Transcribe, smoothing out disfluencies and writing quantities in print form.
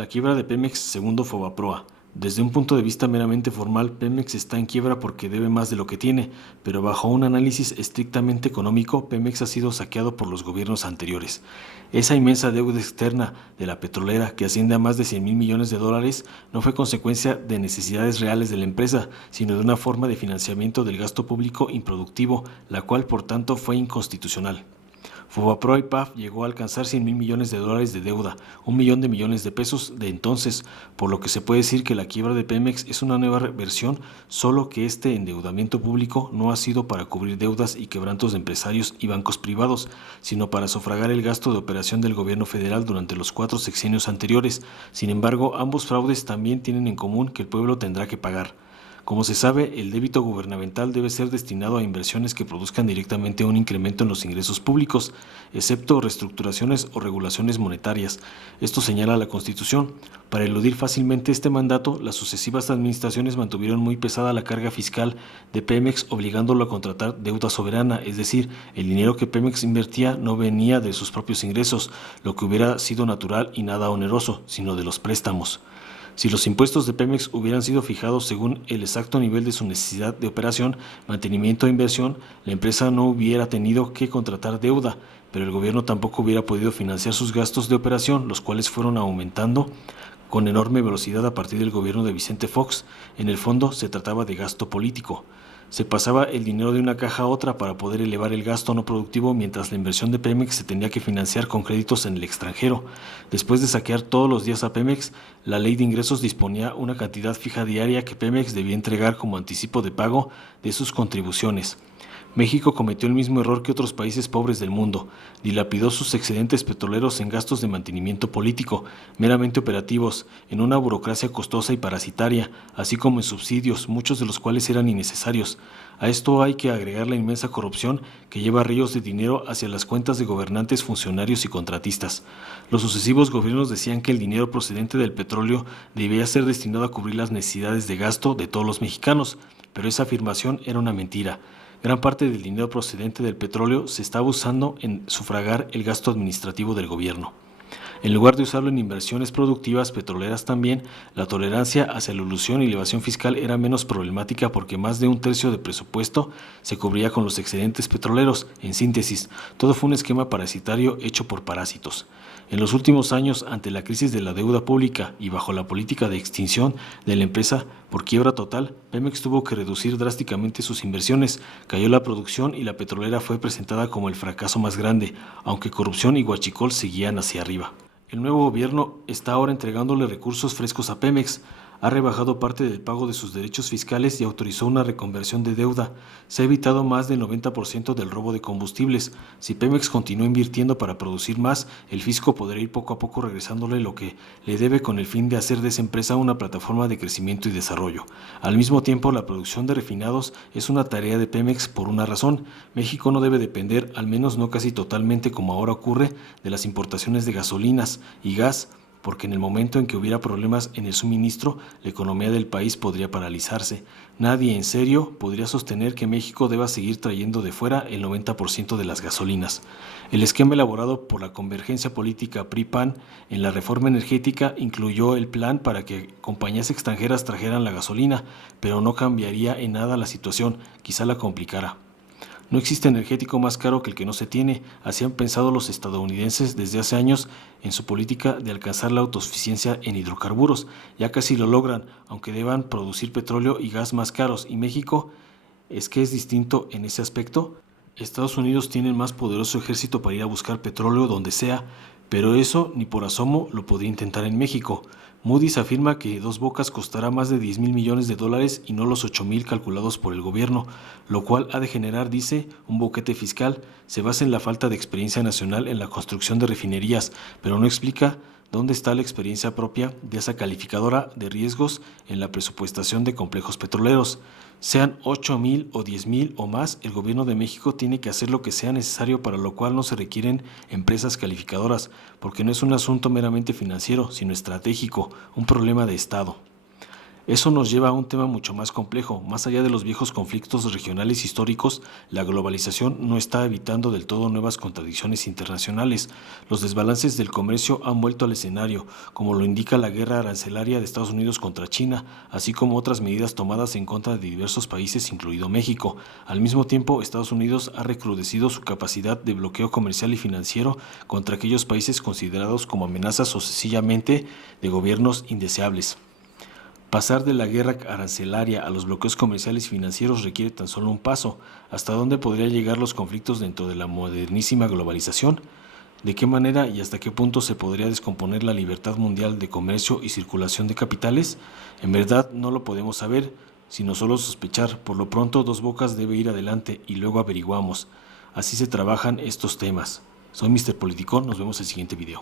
La quiebra de Pemex segundo Fobaproa. Desde un punto de vista meramente formal, Pemex está en quiebra porque debe más de lo que tiene, pero bajo un análisis estrictamente económico, Pemex ha sido saqueado por los gobiernos anteriores. Esa inmensa deuda externa de la petrolera, que asciende a más de 100 mil millones de dólares, no fue consecuencia de necesidades reales de la empresa, sino de una forma de financiamiento del gasto público improductivo, la cual por tanto fue inconstitucional. Fobaproa y PAF llegó a alcanzar 100 mil millones de dólares de deuda, 1 millón de millones de pesos de entonces, por lo que se puede decir que la quiebra de Pemex es una nueva versión, solo que este endeudamiento público no ha sido para cubrir deudas y quebrantos de empresarios y bancos privados, sino para sufragar el gasto de operación del gobierno federal durante los 4 sexenios anteriores. Sin embargo, ambos fraudes también tienen en común que el pueblo tendrá que pagar. Como se sabe, el débito gubernamental debe ser destinado a inversiones que produzcan directamente un incremento en los ingresos públicos, excepto reestructuraciones o regulaciones monetarias. Esto señala la Constitución. Para eludir fácilmente este mandato, las sucesivas administraciones mantuvieron muy pesada la carga fiscal de Pemex, obligándolo a contratar deuda soberana, es decir, el dinero que Pemex invertía no venía de sus propios ingresos, lo que hubiera sido natural y nada oneroso, sino de los préstamos. Si los impuestos de Pemex hubieran sido fijados según el exacto nivel de su necesidad de operación, mantenimiento e inversión, la empresa no hubiera tenido que contratar deuda, pero el gobierno tampoco hubiera podido financiar sus gastos de operación, los cuales fueron aumentando con enorme velocidad a partir del gobierno de Vicente Fox. En el fondo se trataba de gasto político. Se pasaba el dinero de una caja a otra para poder elevar el gasto no productivo, mientras la inversión de Pemex se tenía que financiar con créditos en el extranjero. Después de saquear todos los días a Pemex, la ley de ingresos disponía una cantidad fija diaria que Pemex debía entregar como anticipo de pago de sus contribuciones. México cometió el mismo error que otros países pobres del mundo, dilapidó sus excedentes petroleros en gastos de mantenimiento político, meramente operativos, en una burocracia costosa y parasitaria, así como en subsidios, muchos de los cuales eran innecesarios. A esto hay que agregar la inmensa corrupción que lleva ríos de dinero hacia las cuentas de gobernantes, funcionarios y contratistas. Los sucesivos gobiernos decían que el dinero procedente del petróleo debía ser destinado a cubrir las necesidades de gasto de todos los mexicanos, pero esa afirmación era una mentira. Gran parte del dinero procedente del petróleo se estaba usando en sufragar el gasto administrativo del gobierno. En lugar de usarlo en inversiones productivas petroleras también, la tolerancia hacia la elusión y la evasión fiscal era menos problemática porque más de un tercio del presupuesto se cubría con los excedentes petroleros. En síntesis, todo fue un esquema parasitario hecho por parásitos. En los últimos años, ante la crisis de la deuda pública y bajo la política de extinción de la empresa por quiebra total, Pemex tuvo que reducir drásticamente sus inversiones, cayó la producción y la petrolera fue presentada como el fracaso más grande, aunque corrupción y huachicol seguían hacia arriba. El nuevo gobierno está ahora entregándole recursos frescos a Pemex, ha rebajado parte del pago de sus derechos fiscales y autorizó una reconversión de deuda. Se ha evitado más del 90% del robo de combustibles. Si Pemex continúa invirtiendo para producir más, el fisco podrá ir poco a poco regresándole lo que le debe con el fin de hacer de esa empresa una plataforma de crecimiento y desarrollo. Al mismo tiempo, la producción de refinados es una tarea de Pemex por una razón. México no debe depender, al menos no casi totalmente como ahora ocurre, de las importaciones de gasolinas y gas, porque en el momento en que hubiera problemas en el suministro, la economía del país podría paralizarse. Nadie en serio podría sostener que México deba seguir trayendo de fuera el 90% de las gasolinas. El esquema elaborado por la convergencia política PRI-PAN en la reforma energética incluyó el plan para que compañías extranjeras trajeran la gasolina, pero no cambiaría en nada la situación, quizá la complicara. No existe energético más caro que el que no se tiene, así han pensado los estadounidenses desde hace años en su política de alcanzar la autosuficiencia en hidrocarburos. Ya casi lo logran, aunque deban producir petróleo y gas más caros. ¿Y México es distinto en ese aspecto? Estados Unidos tiene el más poderoso ejército para ir a buscar petróleo donde sea, pero eso ni por asomo lo podría intentar en México. Moody's afirma que Dos Bocas costará más de 10 mil millones de dólares y no los 8 mil calculados por el gobierno, lo cual ha de generar, dice, un boquete fiscal. Se basa en la falta de experiencia nacional en la construcción de refinerías, pero no explica dónde está la experiencia propia de esa calificadora de riesgos en la presupuestación de complejos petroleros. Sean 8 mil o 10 mil o más, el gobierno de México tiene que hacer lo que sea necesario, para lo cual no se requieren empresas calificadoras, porque no es un asunto meramente financiero, sino estratégico, un problema de Estado. Eso nos lleva a un tema mucho más complejo. Más allá de los viejos conflictos regionales históricos, la globalización no está evitando del todo nuevas contradicciones internacionales. Los desbalances del comercio han vuelto al escenario, como lo indica la guerra arancelaria de Estados Unidos contra China, así como otras medidas tomadas en contra de diversos países, incluido México. Al mismo tiempo, Estados Unidos ha recrudecido su capacidad de bloqueo comercial y financiero contra aquellos países considerados como amenazas o sencillamente de gobiernos indeseables. Pasar de la guerra arancelaria a los bloqueos comerciales y financieros requiere tan solo un paso. ¿Hasta dónde podrían llegar los conflictos dentro de la modernísima globalización? ¿De qué manera y hasta qué punto se podría descomponer la libertad mundial de comercio y circulación de capitales? En verdad no lo podemos saber, sino solo sospechar. Por lo pronto, Dos Bocas debe ir adelante y luego averiguamos. Así se trabajan estos temas. Soy Mr. Politicón, nos vemos en el siguiente video.